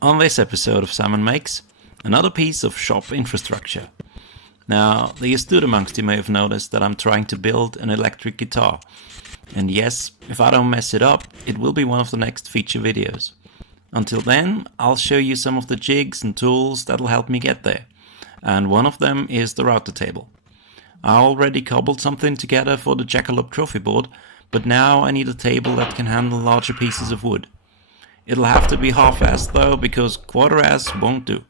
On this episode of Salmon Makes, another piece of shop infrastructure. Now, the astute amongst you may have noticed that I'm trying to build an electric guitar. And yes, if I don't mess it up, it will be one of the next feature videos. Until then, I'll show you some of the jigs and tools that'll help me get there. And one of them is the router table. I already cobbled something together for the Jackalope trophy board, but now I need a table that can handle larger pieces of wood. It'll have to be half-assed though, because quarter-ass won't do.